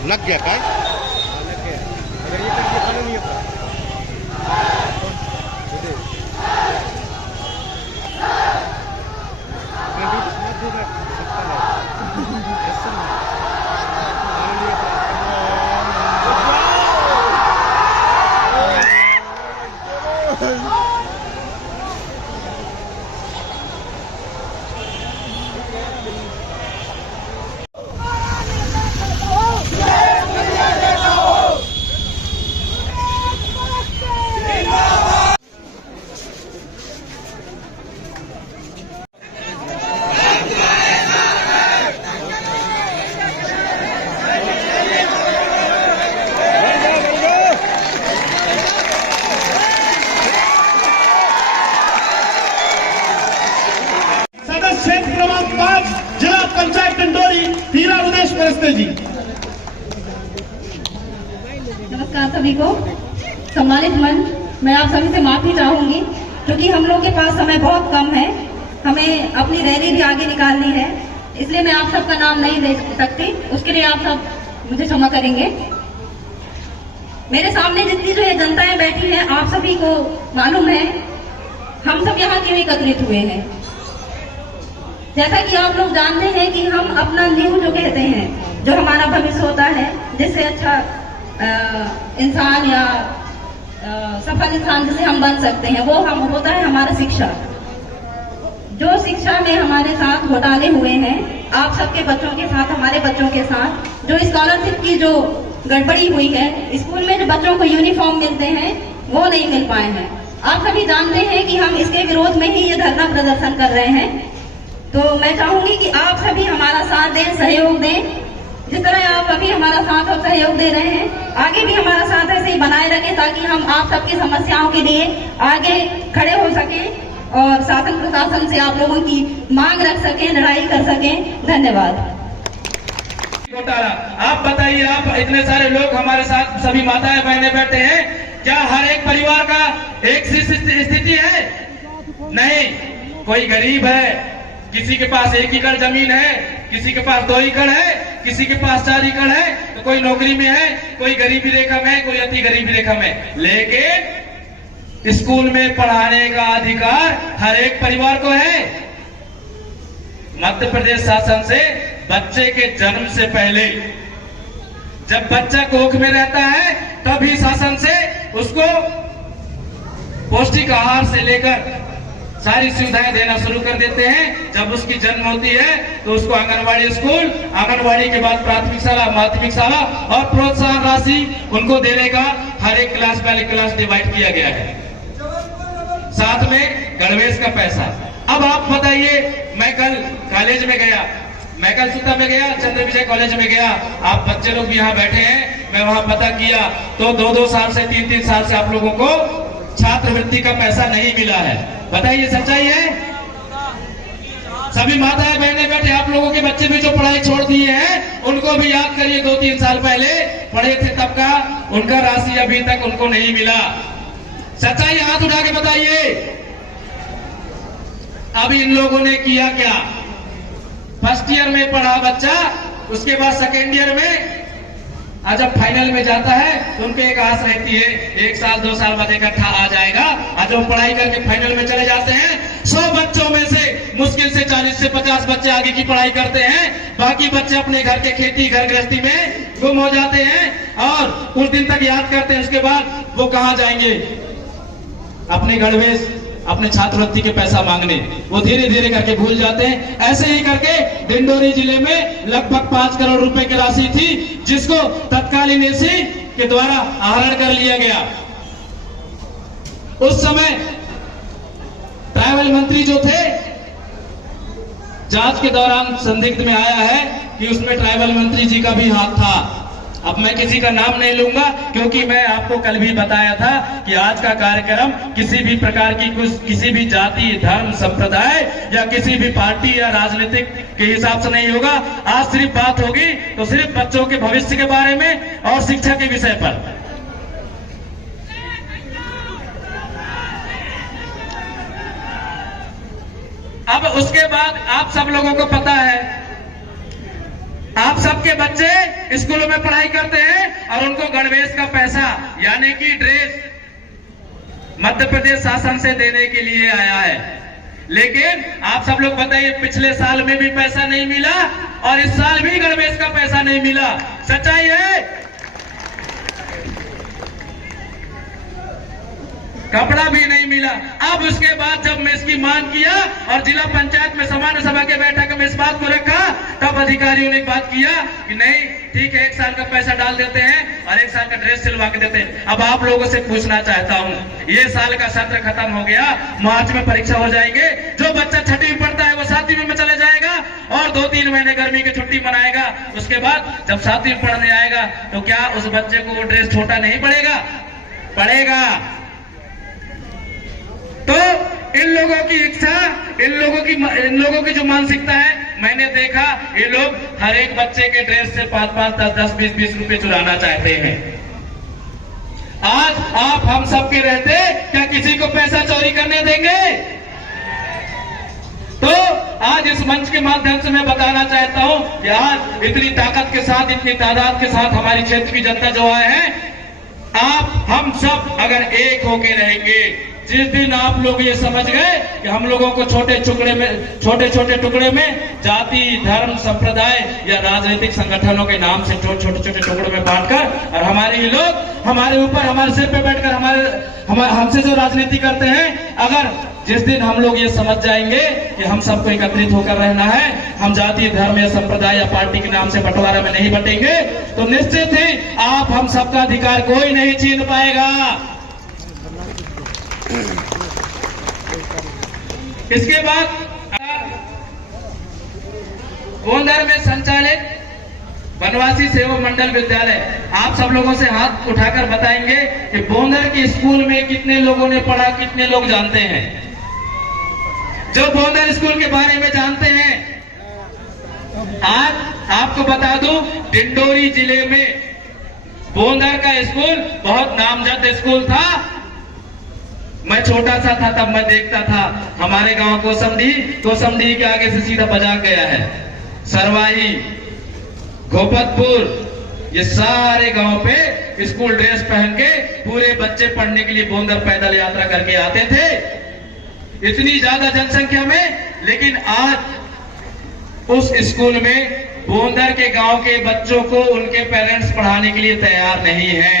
लग गया काय? लग गया। अगर ये करके खाना नहीं होता क्षेत्र क्रमांक 5 जिला पंचायत डिंडोरी हीरा उदेश परस्ते जी। नमस्कार सभी को। सम्मानित मंच, मैं आप सभी से माफी चाहूंगी क्योंकि हम लोग के पास समय बहुत कम है, हमें अपनी रैली भी आगे निकालनी है, इसलिए मैं आप सबका नाम नहीं ले सकती। उसके लिए आप सब मुझे क्षमा करेंगे। मेरे सामने जितनी जो ये जनताएं बैठी हैं, आप सभी को मालूम है हम सब यहाँ क्यों एकत्रित हुए हैं। जैसा कि आप लोग जानते हैं कि हम अपना नींव जो कहते हैं, जो हमारा भविष्य होता है, जिससे अच्छा इंसान या सफल इंसान जिसे हम बन सकते हैं, वो हम होता है हमारा शिक्षा। जो शिक्षा में हमारे साथ घोटाले हुए हैं, आप सबके बच्चों के साथ, हमारे बच्चों के साथ, जो स्कॉलरशिप की जो गड़बड़ी हुई है, स्कूल में जो बच्चों को यूनिफॉर्म मिलते हैं वो नहीं मिल पाए हैं। आप सभी जानते हैं कि हम इसके विरोध में ही ये धरना प्रदर्शन कर रहे हैं। तो मैं चाहूंगी कि आप सभी हमारा साथ दें, सहयोग दें। जिस तरह आप अभी हमारा साथ और सहयोग दे रहे हैं, आगे भी हमारा साथ ऐसे ही बनाए रखें ताकि हम आप सबकी समस्याओं के लिए आगे खड़े हो सकें और शासन प्रशासन से आप लोगों की मांग रख सकें, लड़ाई कर सकें। धन्यवाद। आप बताइए, आप इतने सारे लोग हमारे साथ, सभी माताएं बहनें बैठे हैं, क्या हर एक परिवार का एक सी स्थिति है? नहीं। कोई गरीब है, किसी के पास 1 एकड़ जमीन है, किसी के पास 2 एकड़ है, किसी के पास 4 एकड़ है, तो कोई नौकरी में है, कोई गरीबी रेखा में है, कोई अति गरीबी रेखा में। लेकिन स्कूल में पढ़ाने का अधिकार हर एक परिवार को है। मध्य प्रदेश शासन से बच्चे के जन्म से पहले, जब बच्चा कोख में रहता है, तभी शासन से उसको पौष्टिक आहार से लेकर सारी सुविधाएं देना शुरू कर देते हैं। जब उसकी जन्म होती है तो उसको आंगनबाड़ी स्कूल, आंगनबाड़ी के बाद प्राथमिक शाला, माध्यमिक शाला और प्रोत्साहन राशि उनको देने का हर एक क्लास वाले क्लास डिवाइड किया गया है, साथ में गणवेश का पैसा। अब आप बताइए, मैं कल कॉलेज में गया, मैं कल सुता में गया, चंद्र विजय कॉलेज में गया, आप बच्चे लोग भी यहाँ बैठे हैं, मैं वहां पता किया तो 2-2 साल से 3-3 साल से आप लोगों को छात्रवृत्ति का पैसा नहीं मिला है। बताइए, सच्चाई है? सभी माताएं बहनें बैठे, आप लोगों के बच्चे भी जो पढ़ाई छोड़ दिए हैं, उनको भी याद करिए, 2-3 साल पहले पढ़े थे तब का उनका राशि अभी तक उनको नहीं मिला। सच्चाई हाथ उठा के बताइए। अभी इन लोगों ने किया क्या? फर्स्ट ईयर में पढ़ा बच्चा, उसके बाद सेकेंड ईयर में जब फाइनल में जाता है तो उनको एक आस रहती है 1 साल 2 साल बाद इकट्ठा आ जाएगा। आज वो पढ़ाई करके फाइनल में चले जाते हैं, 100 बच्चों में से मुश्किल से 40 से 50 बच्चे आगे की पढ़ाई करते हैं, बाकी बच्चे अपने घर के खेती घर गृहस्थी में गुम हो जाते हैं और कुछ दिन तक याद करते हैं, उसके बाद वो कहाँ जाएंगे? अपने गणवेश, अपने छात्रवृत्ति के पैसा मांगने, वो धीरे धीरे करके भूल जाते हैं। ऐसे ही करके डिंडोरी जिले में लगभग 5 करोड़ रुपए की राशि थी, जिसको तत्कालीन एसी के द्वारा आहरण कर लिया गया। उस समय ट्राइबल मंत्री जो थे, जांच के दौरान संदिग्ध में आया है कि उसमें ट्राइबल मंत्री जी का भी हाथ था। अब मैं किसी का नाम नहीं लूंगा, क्योंकि मैं आपको कल भी बताया था कि आज का कार्यक्रम किसी भी प्रकार की किसी भी जाति, धर्म, संप्रदाय या किसी भी पार्टी या राजनीतिक के हिसाब से नहीं होगा। आज सिर्फ बात होगी तो सिर्फ बच्चों के भविष्य के बारे में और शिक्षा के विषय पर। अब उसके बाद आप सब लोगों को पता है, आप आप सबके बच्चे स्कूलों में पढ़ाई करते हैं और उनको गणवेश का पैसा यानी कि ड्रेस मध्य प्रदेश शासन से देने के लिए आया है। लेकिन आप सब लोग बताइए, पिछले साल में भी पैसा नहीं मिला और इस साल भी गणवेश का पैसा नहीं मिला। सच्चाई है? कपड़ा भी नहीं मिला। अब उसके बाद जब मैं इसकी मांग किया और जिला पंचायत में सामान्य सभा के बैठक में इस बात को रखा, तब अधिकारियों ने बात किया कि नहीं ठीक है, 1 साल का पैसा डाल देते हैं और 1 साल का ड्रेस सिलवा के देते हैं। अब आप लोगों से पूछना चाहता हूं, ये साल का सत्र खत्म हो गया, मार्च में परीक्षा हो जाएंगे। जो बच्चा 6वीं में पढ़ता है वो 7वीं में चले जाएगा और 2-3 महीने गर्मी की छुट्टी मनाएगा। उसके बाद जब 7वीं में पढ़ने आएगा तो क्या उस बच्चे को वो ड्रेस छोटा नहीं पड़ेगा? पड़ेगा। तो इन लोगों की इच्छा, इन लोगों की जो मानसिकता है, मैंने देखा ये लोग हर एक बच्चे के ड्रेस से 5-5, 10-10, 20-20 रुपए चुराना चाहते हैं। आज आप हम सबके रहते क्या किसी को पैसा चोरी करने देंगे? तो आज इस मंच के माध्यम से मैं बताना चाहता हूं कि आज इतनी ताकत के साथ, इतनी तादाद के साथ हमारी क्षेत्र की जनता जो आए हैं, आप हम सब अगर एक होके रहेंगे, जिस दिन आप लोग ये समझ गए कि हम लोगों को छोटे छोटे टुकड़े में जाति, धर्म, संप्रदाय या राजनीतिक संगठनों के नाम से छोटे टुकड़ों में बांटकर और हमारे ही लोग हमारे ऊपर, हमारे सिर पे बैठकर हमसे जो राजनीति करते हैं, अगर जिस दिन हम लोग ये समझ जाएंगे कि हम सबको एकत्रित होकर रहना है, हम जाति, धर्म या संप्रदाय या पार्टी के नाम से बंटवारा में नहीं बटेंगे, तो निश्चित ही आप हम सबका अधिकार कोई नहीं छीन पाएगा। इसके बाद गोंदर में संचालित वनवासी सेवा मंडल विद्यालय, आप सब लोगों से हाथ उठाकर बताएंगे कि बोंदर के स्कूल में कितने लोगों ने पढ़ा, कितने लोग जानते हैं? जो बोंदर स्कूल के बारे में जानते हैं, आज आपको बता दूं, डिंडोरी जिले में बोंदर का स्कूल बहुत नामजद स्कूल था। मैं छोटा सा था तब मैं देखता था, हमारे गांव कोसमडी के आगे से सीधा बाजार गया है, सरवाही, गोपतपुर, ये सारे गांव पे स्कूल ड्रेस पहन के पूरे बच्चे पढ़ने के लिए बोंदर पैदल यात्रा करके आते थे, इतनी ज्यादा जनसंख्या में। लेकिन आज उस स्कूल में बोंदर के गांव के बच्चों को उनके पेरेंट्स पढ़ाने के लिए तैयार नहीं है।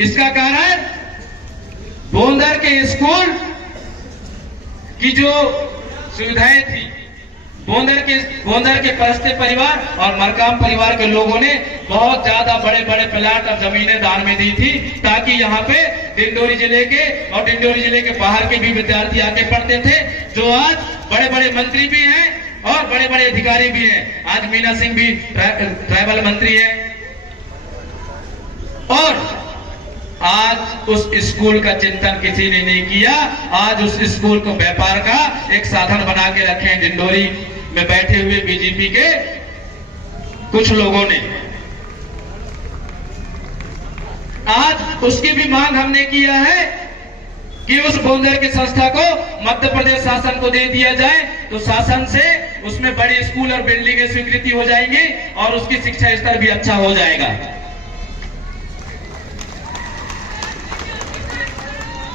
इसका कारण बोंदर के स्कूल की जो सुविधाएं थी, बोंदर के परस्ते परिवार और मरकाम परिवार के लोगों ने बहुत ज्यादा बड़े बड़े प्लाट और जमीनें दान में दी थी, ताकि यहाँ पे डिंडोरी जिले के और डिंडोरी जिले के बाहर के भी विद्यार्थी आके पढ़ते थे, जो आज बड़े बड़े मंत्री भी हैं और बड़े बड़े अधिकारी भी हैं। आज मीना सिंह भी ट्राइबल मंत्री है। और आज उस स्कूल का चिंतन किसी ने नहीं किया। आज उस स्कूल को व्यापार का एक साधन बना के रखे हैं डिंडोरी में बैठे हुए बीजेपी के कुछ लोगों ने। आज उसकी भी मांग हमने किया है कि उस बोंदर की संस्था को मध्य प्रदेश शासन को दे दिया जाए, तो शासन से उसमें बड़े स्कूल और बिल्डिंगें स्वीकृति हो जाएंगी और उसकी शिक्षा स्तर भी अच्छा हो जाएगा।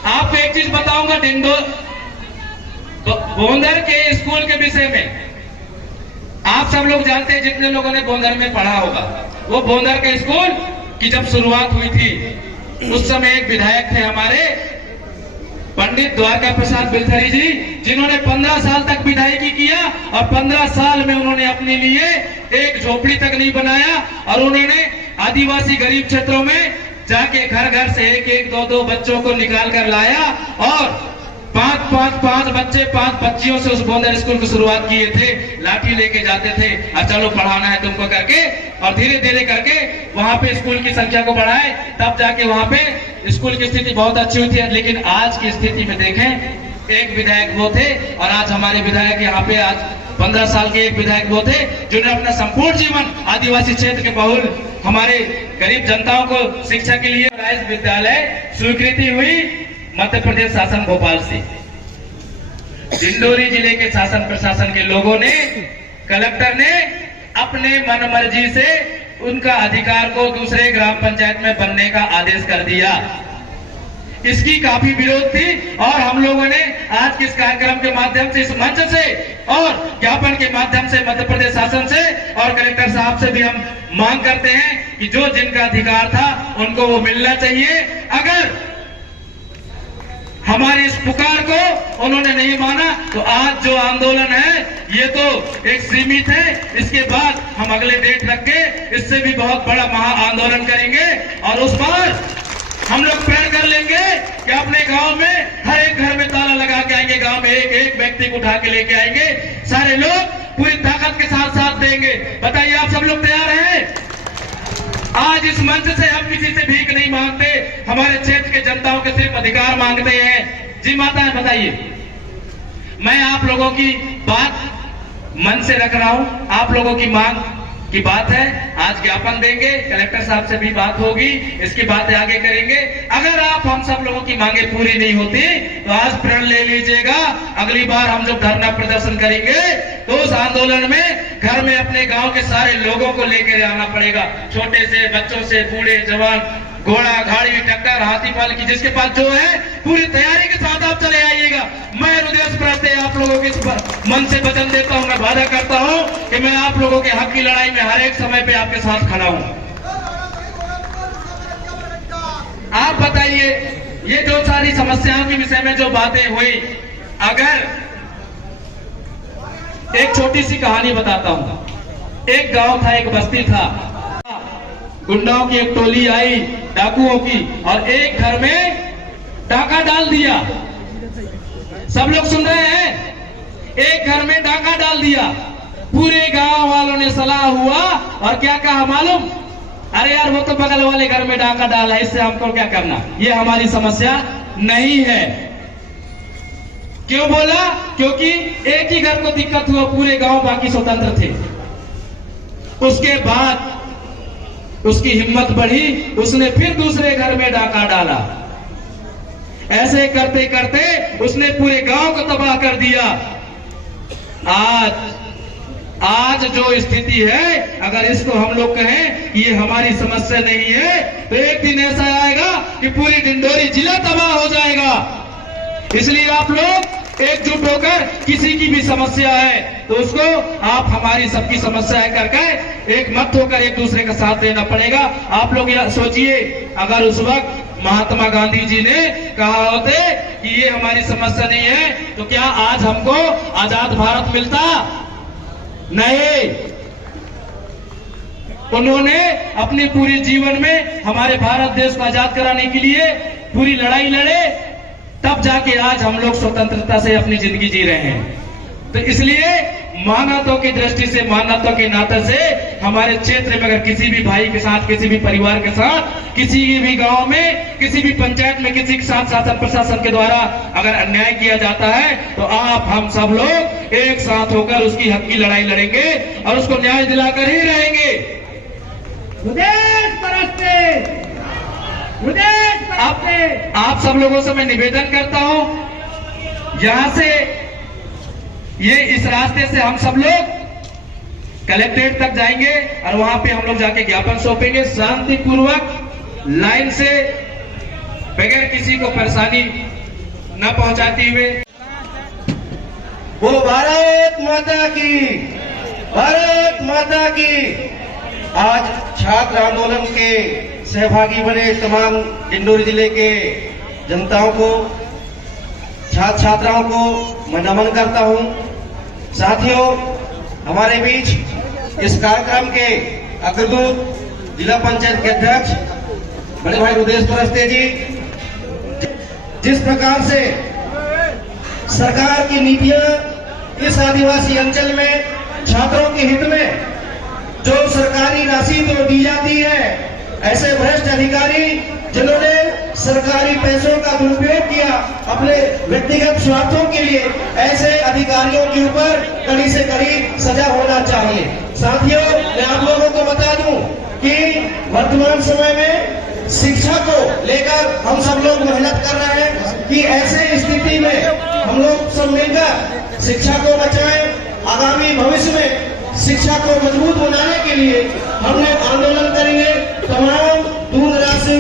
आपको एक चीज बताऊंगा बोंदर के स्कूल के विषय में। आप सब लोग जानते हैं, जितने लोगों ने बोंदर में पढ़ा होगा, वो बोंदर के स्कूल की जब शुरुआत हुई थी, उस समय एक विधायक थे हमारे पंडित द्वारका प्रसाद बिलथरी जी, जिन्होंने 15 साल तक विधायकी किया और 15 साल में उन्होंने अपने लिए एक झोपड़ी तक नहीं बनाया। और उन्होंने आदिवासी गरीब क्षेत्रों में जाके घर घर से एक एक दो दो बच्चों को निकाल कर लाया और पांच बच्चे 5 बच्चियों से उस बोंदर स्कूल की शुरुआत किए थे। लाठी लेके जाते थे और चलो पढ़ाना है तुमको करके, और धीरे धीरे करके वहां पे स्कूल की संख्या को बढ़ाए, तब जाके वहां पे स्कूल की स्थिति बहुत अच्छी हुई थी। लेकिन आज की स्थिति में देखें, एक विधायक वो थे और आज हमारे विधायक यहाँ पे आज 15 साल के एक विधायक वो थे जिन्होंने अपना संपूर्ण जीवन आदिवासी क्षेत्र के बहुल हमारे गरीब जनताओं को शिक्षा के लिए राइस विद्यालय स्वीकृति हुई मध्य प्रदेश शासन भोपाल से। डिंडोरी जिले के शासन प्रशासन के लोगों ने, कलेक्टर ने अपने मन मर्जी से उनका अधिकार को दूसरे ग्राम पंचायत में बनने का आदेश कर दिया। इसकी काफी विरोध थी और हम लोगों ने आज के इस कार्यक्रम के माध्यम से, इस मंच से और ज्ञापन के माध्यम से मध्य प्रदेश शासन से और कलेक्टर साहब से भी हम मांग करते हैं कि जो जिनका अधिकार था उनको वो मिलना चाहिए। अगर हमारी इस पुकार को उन्होंने नहीं माना तो आज जो आंदोलन है ये तो एक सीमित है, इसके बाद हम अगले डेट रख के इससे भी बहुत बड़ा महा आंदोलन करेंगे और उस पर हम लोग प्रण कर लेंगे कि अपने गांव में हर एक घर में ताला लगा के आएंगे, गांव में एक एक व्यक्ति को उठा के लेके आएंगे, सारे लोग पूरी ताकत के साथ साथ देंगे। बताइए आप सब लोग तैयार हैं? आज इस मंच से हम किसी से भीख नहीं मांगते, हमारे क्षेत्र के जनताओं के सिर्फ अधिकार मांगते हैं। जी माता है, बताइए। मैं आप लोगों की बात मन से रख रहा हूं, आप लोगों की मांग की बात है। आज ज्ञापन देंगे, कलेक्टर साहब से भी बात होगी, इसकी बातें आगे करेंगे। अगर आप हम सब लोगों की मांगे पूरी नहीं होती तो आज प्रण ले लीजिएगा, अगली बार हम जब धरना प्रदर्शन करेंगे तो उस आंदोलन में घर में अपने गांव के सारे लोगों को लेकर आना पड़ेगा, छोटे से बच्चों से बूढ़े जवान, घोड़ा गाड़ी ट्रैक्टर हाथी पाल की जिसके पास जो है पूरी तैयारी के साथ आप चले आइएगा। मैं हृदय प्रत्यय आप लोगों के मन से वचन देता हूं, मैं वादा करता हूं कि मैं आप लोगों के हक की लड़ाई में हर एक समय पे आपके साथ खड़ा हूं। आप बताइए, ये जो सारी समस्याओं के विषय में जो बातें हुई, अगर एक छोटी सी कहानी बताता हूं। एक गांव था, एक बस्ती था, गुंडाओं की एक टोली आई, डाकुओं की, और एक घर में डाका डाल दिया। सब लोग सुन रहे हैं? एक घर में डाका डाल दिया। पूरे गांव वालों ने सलाह हुआ और क्या कहा मालूम? अरे यार, वो तो बगल वाले घर में डाका डाला है, इससे हमको क्या करना, ये हमारी समस्या नहीं है। क्यों बोला? क्योंकि एक ही घर को दिक्कत हुआ, पूरे गांव बाकी स्वतंत्र थे। उसके बाद उसकी हिम्मत बढ़ी, उसने फिर दूसरे घर में डाका डाला। ऐसे करते करते उसने पूरे गांव को तबाह कर दिया। आज जो स्थिति है, अगर इसको हम लोग कहें कि ये हमारी समस्या नहीं है, तो एक दिन ऐसा आएगा कि पूरी डिंडोरी जिला तबाह हो जाएगा। इसलिए आप लोग एकजुट होकर, किसी की भी समस्या है तो उसको आप हमारी सबकी समस्या है करके एक मत होकर एक दूसरे का साथ देना पड़ेगा। आप लोग सोचिए, अगर उस वक्त महात्मा गांधी जी ने कहा होते कि ये हमारी समस्या नहीं है, तो क्या आज हमको आजाद भारत मिलता? नहीं। उन्होंने अपने पूरे जीवन में हमारे भारत देश को आजाद कराने के लिए पूरी लड़ाई लड़े, तब जाके आज हम लोग स्वतंत्रता से अपनी जिंदगी जी रहे हैं। तो इसलिए मानवता की दृष्टि से, मानवता के नाते से हमारे क्षेत्र में अगर किसी भी भाई के साथ, किसी भी परिवार के साथ, किसी भी गांव में, किसी भी पंचायत में किसी के साथ शासन प्रशासन के द्वारा अगर अन्याय किया जाता है, तो आप हम सब लोग एक साथ होकर उसकी हक की लड़ाई लड़ेंगे और उसको न्याय दिलाकर ही रहेंगे। आप सब लोगों से मैं निवेदन करता हूं, यहां से ये इस रास्ते से हम सब लोग कलेक्ट्रेट तक जाएंगे और वहां पे हम लोग जाके ज्ञापन सौंपेंगे, शांतिपूर्वक लाइन से, बगैर किसी को परेशानी न पहुंचाते हुए। वो भारत माता की, भारत माता की। आज छात्र आंदोलन के सहभागी बने तमाम डिंडोरी जिले के जनताओं को, छात्र छात्राओं को मैं नमन करता हूं। साथियों, हमारे बीच इस कार्यक्रम के अग्रदूत जिला पंचायत के अध्यक्ष बड़े भाई हृदय परस्ते जी, जिस प्रकार से सरकार की नीतियां इस आदिवासी अंचल में छात्रों के हित में जो सरकारी राशि तो दी जाती है, ऐसे भ्रष्ट अधिकारी जिन्होंने सरकारी पैसों का दुरुपयोग किया अपने व्यक्तिगत स्वार्थों के लिए, ऐसे अधिकारियों के ऊपर कड़ी से कड़ी सजा होना चाहिए। साथियों, मैं आप लोगों को बता दूं कि वर्तमान समय में शिक्षा को लेकर हम सब लोग मेहनत कर रहे हैं कि ऐसे स्थिति में हम लोग सब मिलकर शिक्षा को बचाएं, आगामी भविष्य में शिक्षा को मजबूत बनाने के लिए हमने आंदोलन करेंगे। तमाम दूर दराज से